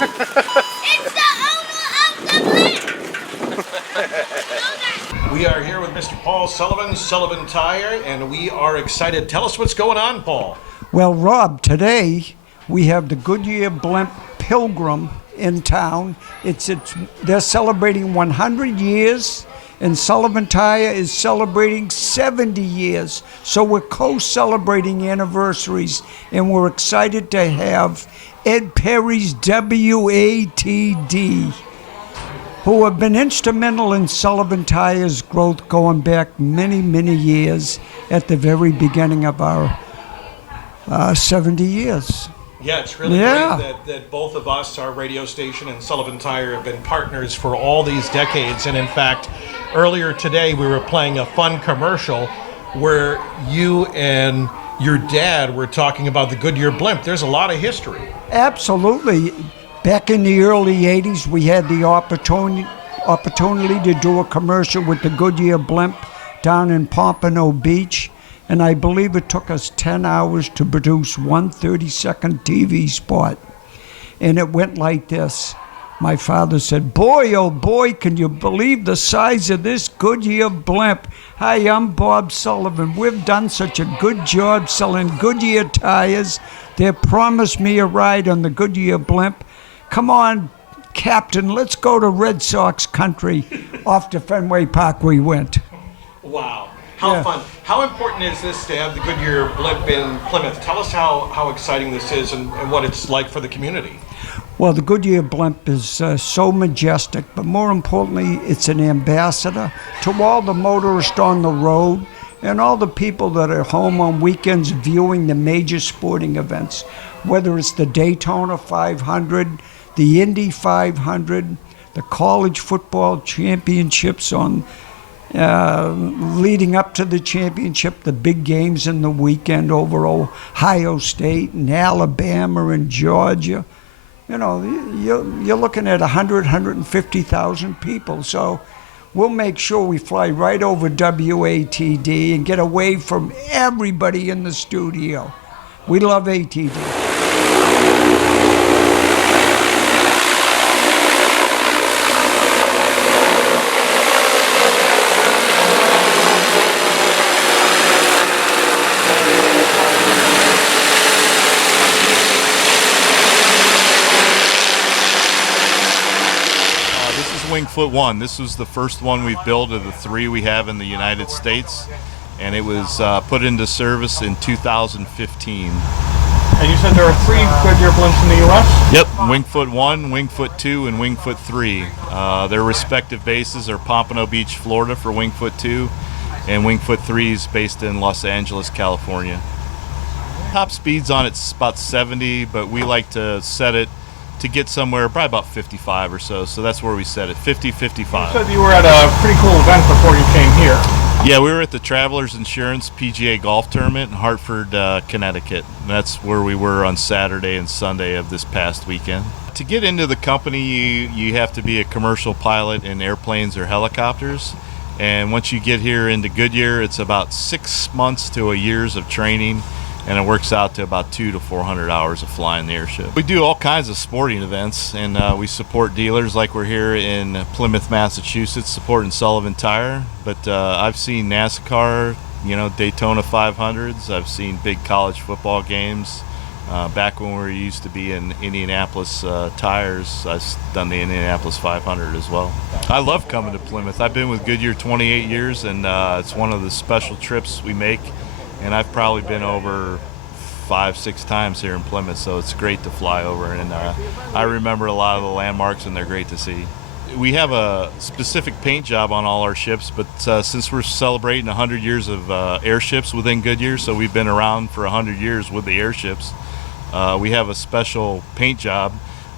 It's the owner of the Blimp! We are here with Mr. Paul Sullivan, Sullivan Tire, and we are excited. Tell us what's going on, Paul. Well, Rob, today we have the Goodyear Blimp Pilgrim in town. They're celebrating 100 years, and Sullivan Tire is celebrating 70 years. So we're co-celebrating anniversaries, and we're excited to have Ed Perry's WATD, who have been instrumental in Sullivan Tire's growth going back many, many years at the very beginning of our 70 years. Yeah, it's really great that both of us, our radio station and Sullivan Tire, have been partners for all these decades. And in fact, earlier today we were playing a fun commercial where you and your dad were talking about the Goodyear Blimp. There's a lot of history. Absolutely. Back in the early 80s, we had the opportunity to do a commercial with the Goodyear Blimp down in Pompano Beach. And I believe it took us 10 hours to produce one 30-second TV spot. And it went like this. My father said, "Boy, oh boy, can you believe the size of this Goodyear Blimp? Hi, I'm Bob Sullivan. We've done such a good job selling Goodyear tires. They promised me a ride on the Goodyear Blimp. Come on, Captain, let's go to Red Sox country." Off to Fenway Park we went. Wow. How fun. How important is this to have the Goodyear Blimp in Plymouth? Tell us how exciting this is and what it's like for the community. Well, the Goodyear Blimp is so majestic, but more importantly, it's an ambassador to all the motorists on the road and all the people that are home on weekends viewing the major sporting events, whether it's the Daytona 500, the Indy 500, the college football championships on leading up to the championship, the big games in the weekend over Ohio State and Alabama and Georgia. You know, you're looking at 150,000 people. So we'll make sure we fly right over WATD and get away from everybody in the studio. We love ATD. Wingfoot 1. This was the first one we've built of the 3 we have in the United States, and it was put into service in 2015. And you said there are 3 Goodyear Blimps in the U.S.? Yep, Wingfoot 1, Wingfoot 2, and Wingfoot 3. Their respective bases are Pompano Beach, Florida for Wingfoot 2, and Wingfoot 3 is based in Los Angeles, California. Top speeds on it's about 70, but we like to set it to get somewhere probably about 55 or so. So that's where we set it, 50, 55. You said you were at a pretty cool event before you came here. Yeah, we were at the Travelers Insurance PGA Golf Tournament in Hartford, Connecticut. And that's where we were on Saturday and Sunday of this past weekend. To get into the company, you have to be a commercial pilot in airplanes or helicopters. And once you get here into Goodyear, it's about 6 months to a years of training, and it works out to about 200 to 400 hours of flying the airship. We do all kinds of sporting events, and we support dealers like we're here in Plymouth, Massachusetts, supporting Sullivan Tire. But I've seen NASCAR, Daytona 500s. I've seen big college football games. Back when we used to be in Indianapolis Tires, I've done the Indianapolis 500 as well. I love coming to Plymouth. I've been with Goodyear 28 years, and it's one of the special trips we make. And I've probably been over 5-6 times here in Plymouth, so it's great to fly over. And I remember a lot of the landmarks, and they're great to see. We have a specific paint job on all our ships, but since we're celebrating 100 years of airships within Goodyear, so we've been around for 100 years with the airships, we have a special paint job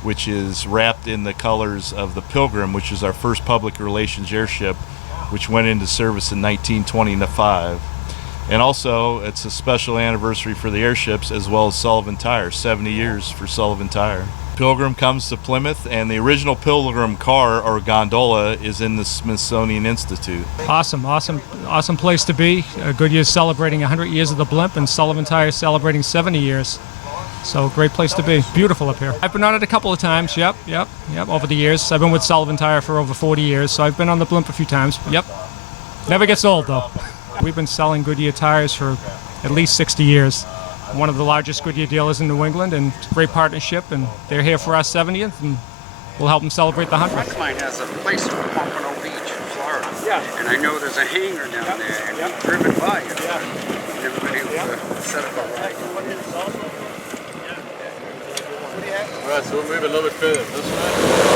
which is wrapped in the colors of the Pilgrim, which is our first public relations airship, which went into service in 1925. And also, it's a special anniversary for the airships as well as Sullivan Tire, 70 years for Sullivan Tire. Pilgrim comes to Plymouth, and the original Pilgrim car or gondola is in the Smithsonian Institute. Awesome place to be. Goodyear's celebrating 100 years of the Blimp, and Sullivan Tire is celebrating 70 years. So great place to be. Beautiful up here. I've been on it a couple of times. Yep, over the years. I've been with Sullivan Tire for over 40 years, so I've been on the Blimp a few times. Yep. Never gets old, though. We've been selling Goodyear tires for at least 60 years. One of the largest Goodyear dealers in New England, and it's a great partnership, and they're here for our 70th, and we'll help them celebrate the 100th. Mine has a place in Pompano Beach, Florida. Yeah. And I know there's a hangar down there, and we've driven by it. Never been able to set up a ride. All right, so we'll move a little bit further this way.